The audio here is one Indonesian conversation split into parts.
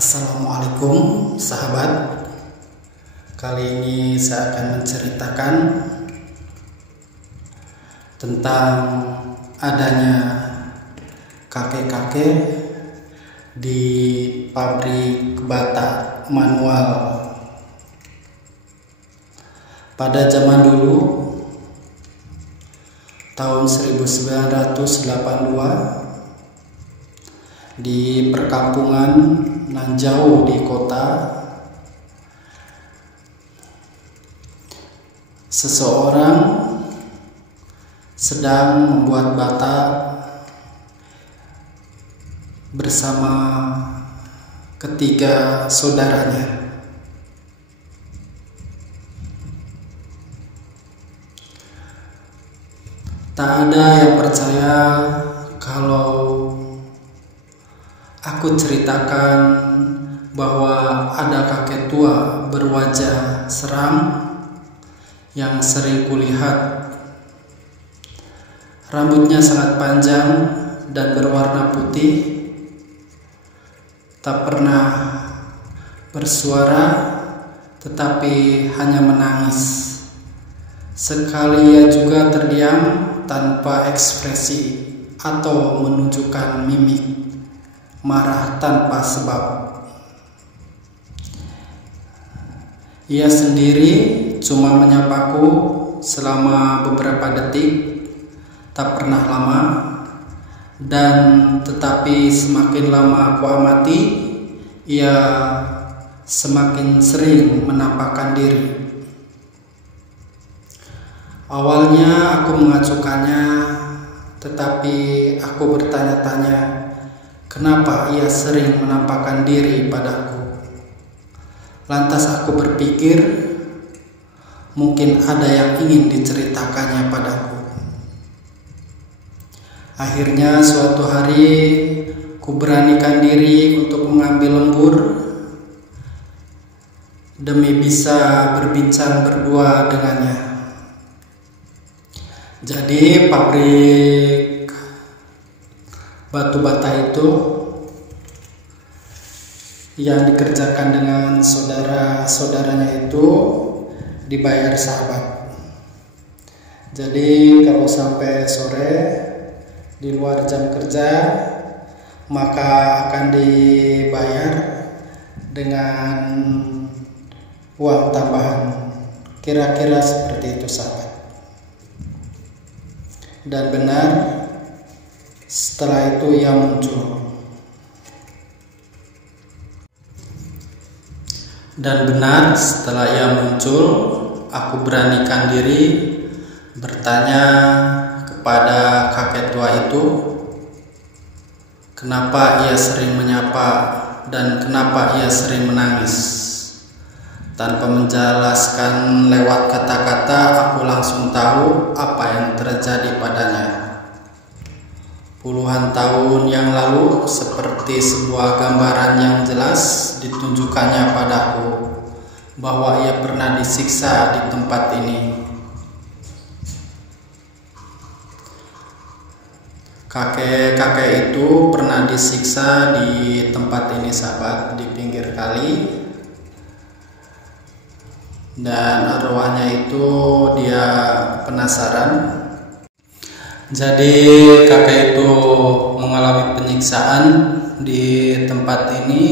Assalamualaikum sahabat. Kali ini saya akan menceritakan tentang adanya kakek-kakek di pabrik bata manual. Pada zaman dulu, tahun 1982, di perkampungan nan jauh di kota, seseorang sedang membuat bata bersama ketiga saudaranya. Tak ada yang percaya kalau aku ceritakan bahwa ada kakek tua berwajah seram yang sering kulihat. Rambutnya sangat panjang dan berwarna putih, tak pernah bersuara tetapi hanya menangis. Sekali ia juga terdiam tanpa ekspresi atau menunjukkan mimik, marah tanpa sebab. Ia sendiri cuma menyapaku selama beberapa detik, tak pernah lama, dan tetapi semakin lama aku amati, ia semakin sering menampakkan diri. Awalnya aku mengacukannya, tetapi aku bertanya-tanya, kenapa ia sering menampakkan diri padaku? Lantas aku berpikir, mungkin ada yang ingin diceritakannya padaku. Akhirnya suatu hari, ku beranikan diri untuk mengambil lembur demi bisa berbincang berdua dengannya. Jadi pabrik batu bata itu yang dikerjakan dengan saudara-saudaranya itu dibayar sahabat. Jadi kalau sampai sore di luar jam kerja, maka akan dibayar dengan uang tambahan. Kira-kira seperti itu sahabat. Dan benar, setelah itu ia muncul. Dan benar, setelah ia muncul, aku beranikan diri bertanya kepada kakek tua itu, kenapa ia sering menyapa dan kenapa ia sering menangis. Tanpa menjelaskan lewat kata-kata, aku langsung tahu apa yang terjadi padanya. Puluhan tahun yang lalu, seperti sebuah gambaran yang jelas ditunjukkannya padaku bahwa ia pernah disiksa di tempat ini. Kakek-kakek itu pernah disiksa di tempat ini sahabat, di pinggir kali. Dan arwahnya itu dia penasaran. Jadi kakek itu mengalami penyiksaan di tempat ini,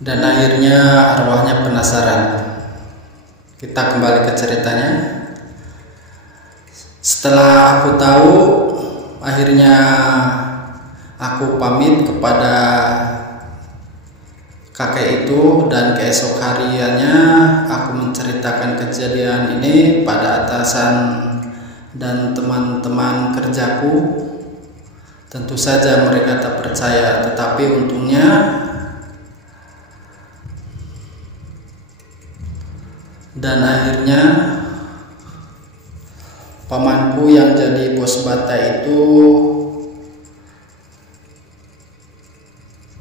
dan akhirnya arwahnya penasaran. Kita kembali ke ceritanya. Setelah aku tahu, akhirnya aku pamit kepada kakek itu, dan keesok hariannya aku menceritakan kejadian ini pada atasan dan teman-teman kerjaku. Tentu saja mereka tak percaya, tetapi untungnya dan akhirnya pamanku yang jadi bos bata itu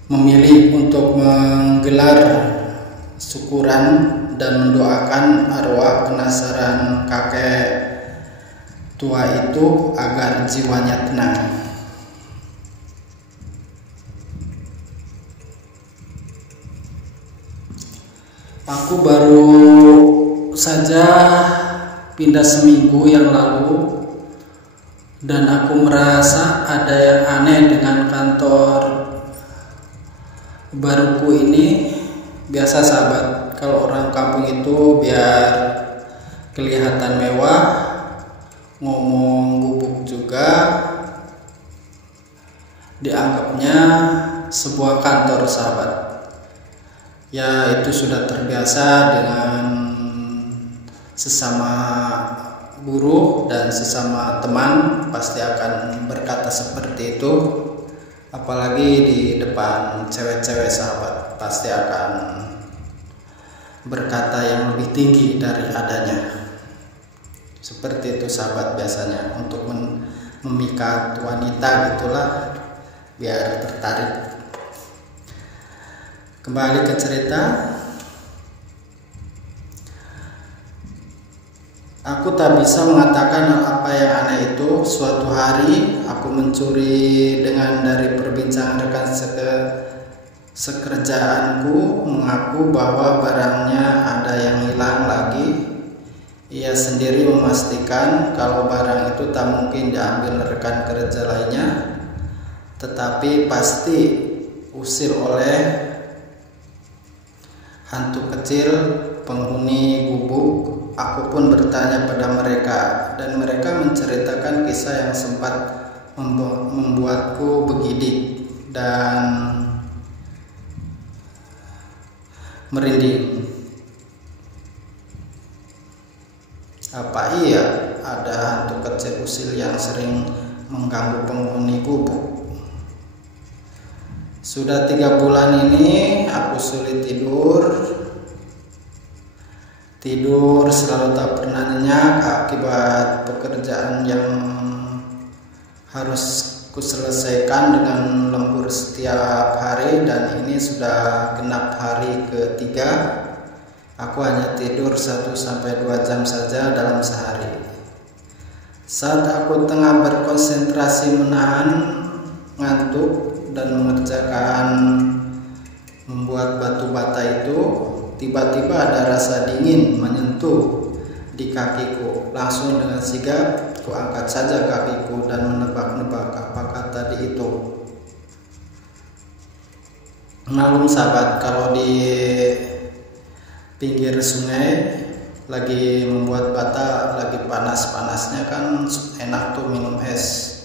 memilih untuk menggelar syukuran dan mendoakan arwah penasaran kakek tua itu agar jiwanya tenang. Aku baru saja pindah seminggu yang lalu dan aku merasa ada yang aneh dengan kantor baruku ini. Biasa sahabat, kalau orang kampung itu biar kelihatan mewah, ngomong gubuk juga dianggapnya sebuah kantor sahabat. Ya itu sudah terbiasa dengan sesama buruh dan sesama teman pasti akan berkata seperti itu. Apalagi di depan cewek-cewek sahabat pasti akan berkata yang lebih tinggi dari adanya. Seperti itu sahabat biasanya untuk memikat wanita gitulah, biar tertarik. Kembali ke cerita. Aku tak bisa mengatakan apa yang aneh itu. Suatu hari aku mencuri dengan dari perbincangan rekan sekerjaanku mengaku bahwa barangnya ada yang hilang lagi. Ia sendiri memastikan kalau barang itu tak mungkin diambil rekan kerja lainnya, tetapi pasti usir oleh hantu kecil penghuni gubuk. Aku pun bertanya pada mereka dan mereka menceritakan kisah yang sempat membuatku bergidik dan merinding. Apa iya ada hantu kecil usil yang sering mengganggu penghuni gubuk? Sudah 3 bulan ini aku sulit tidur selalu tak pernah nyenyak akibat pekerjaan yang harus kuselesaikan dengan lembur setiap hari, dan ini sudah genap hari ketiga. Aku hanya tidur 1-2 jam saja dalam sehari. Saat aku tengah berkonsentrasi menahan ngantuk dan mengerjakan membuat batu bata itu, tiba-tiba ada rasa dingin menyentuh di kakiku. Langsung dengan sigap ku angkat saja kakiku dan menebak-nebak apakah tadi itu. Maklum sahabat, kalau di pinggir sungai lagi membuat bata, lagi panas-panasnya kan enak tuh minum es.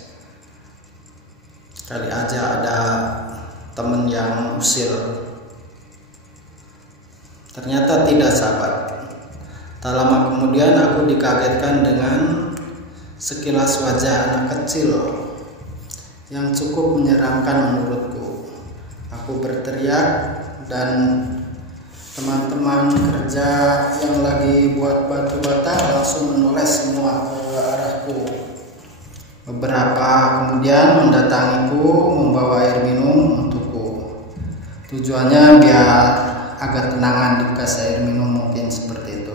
Kali aja ada temen yang usil. Ternyata tidak sahabat. Tak lama kemudian aku dikagetkan dengan sekilas wajah anak kecil yang cukup menyeramkan menurutku. Aku berteriak dan teman-teman kerja yang lagi buat batu bata langsung menules semua ke arahku. Beberapa kemudian mendatangiku membawa air minum untukku. Tujuannya biar agar tenangan dikasih air minum, mungkin seperti itu.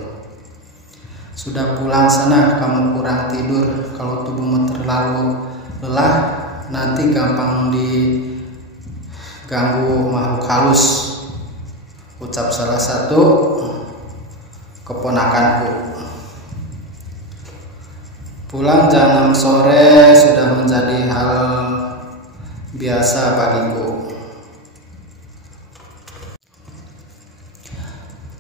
Sudah pulang sana, kamu kurang tidur. Kalau tubuhmu terlalu lelah, nanti gampang diganggu makhluk halus, ucap salah satu keponakanku. Pulang jam 6 sore sudah menjadi hal biasa bagiku.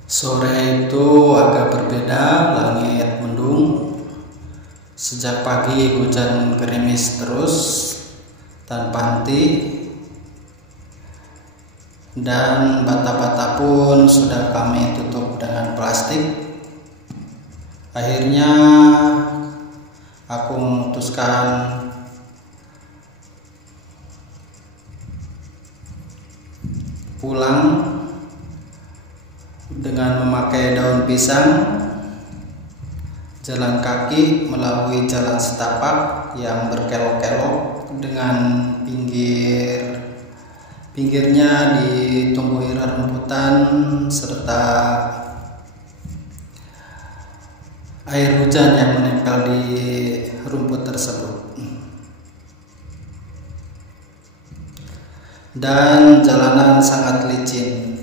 Sore itu agak berbeda, langit mendung. Sejak pagi hujan gerimis terus tanpa henti, dan bata-bata pun sudah kami tutup dengan plastik. Akhirnya aku memutuskan pulang dengan memakai daun pisang, jalan kaki melalui jalan setapak yang berkelok-kelok dengan pinggirnya ditumbuhi rerumputan serta air hujan yang menempel di rumput tersebut. Dan jalanan sangat licin.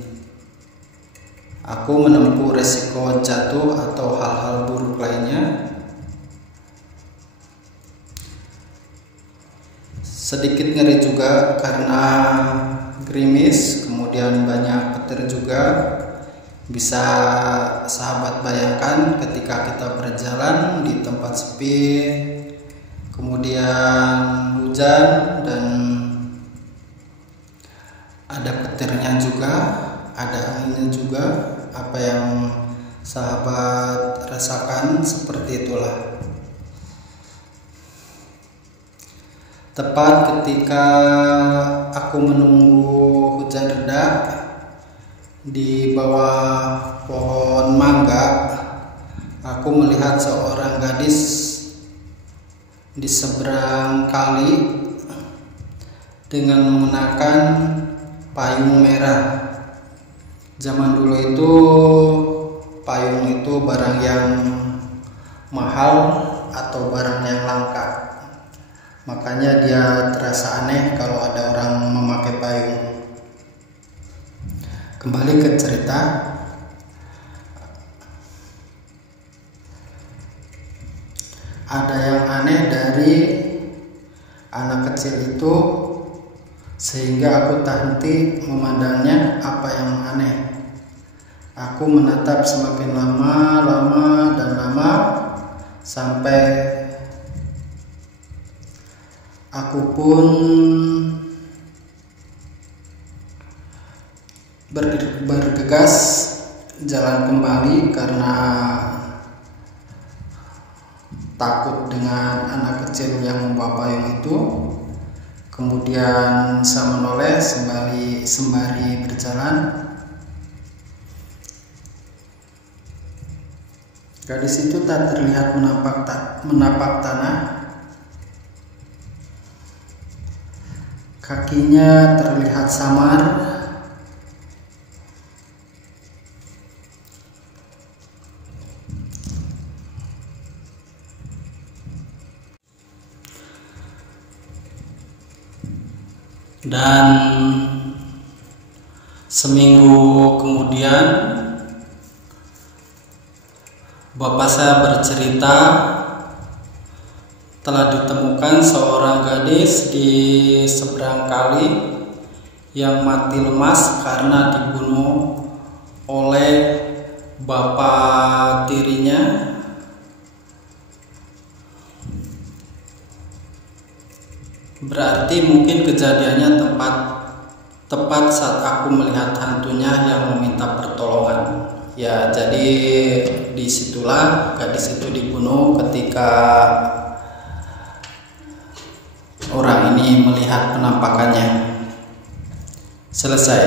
Aku menempuh resiko jatuh atau hal-hal buruk lainnya. Sedikit ngeri juga karena gerimis, kemudian banyak petir juga. Bisa sahabat bayangkan ketika kita berjalan di tempat sepi, kemudian hujan dan ada petirnya juga, ada anginnya juga. Apa yang sahabat rasakan seperti itulah. Tepat ketika aku menunggu hujan reda di bawah pohon mangga, aku melihat seorang gadis di seberang kali dengan mengenakan payung merah. Zaman dulu itu payung itu barang yang mahal atau barang yang langka. Makanya dia terasa aneh kalau ada orang memakai payung. Kembali ke cerita. Ada yang aneh dari anak kecil itu sehingga aku tak henti memandangnya. Apa yang aneh? Aku menatap semakin lama dan lama sampai aku pun bergegas jalan kembali karena takut dengan anak kecil yang membawa payung itu. Kemudian saya menoleh sembari berjalan. Gadis itu tak terlihat menapak tanah. Kakinya terlihat samar. Dan seminggu kemudian bapak saya bercerita telah ditemukan seorang gadis di seberang kali yang mati lemas karena dibunuh oleh bapak tirinya. Berarti mungkin kejadiannya tepat saat aku melihat hantunya yang meminta pertolongan. Ya, jadi disitulah gadis itu dibunuh ketika orang ini melihat penampakannya. Selesai.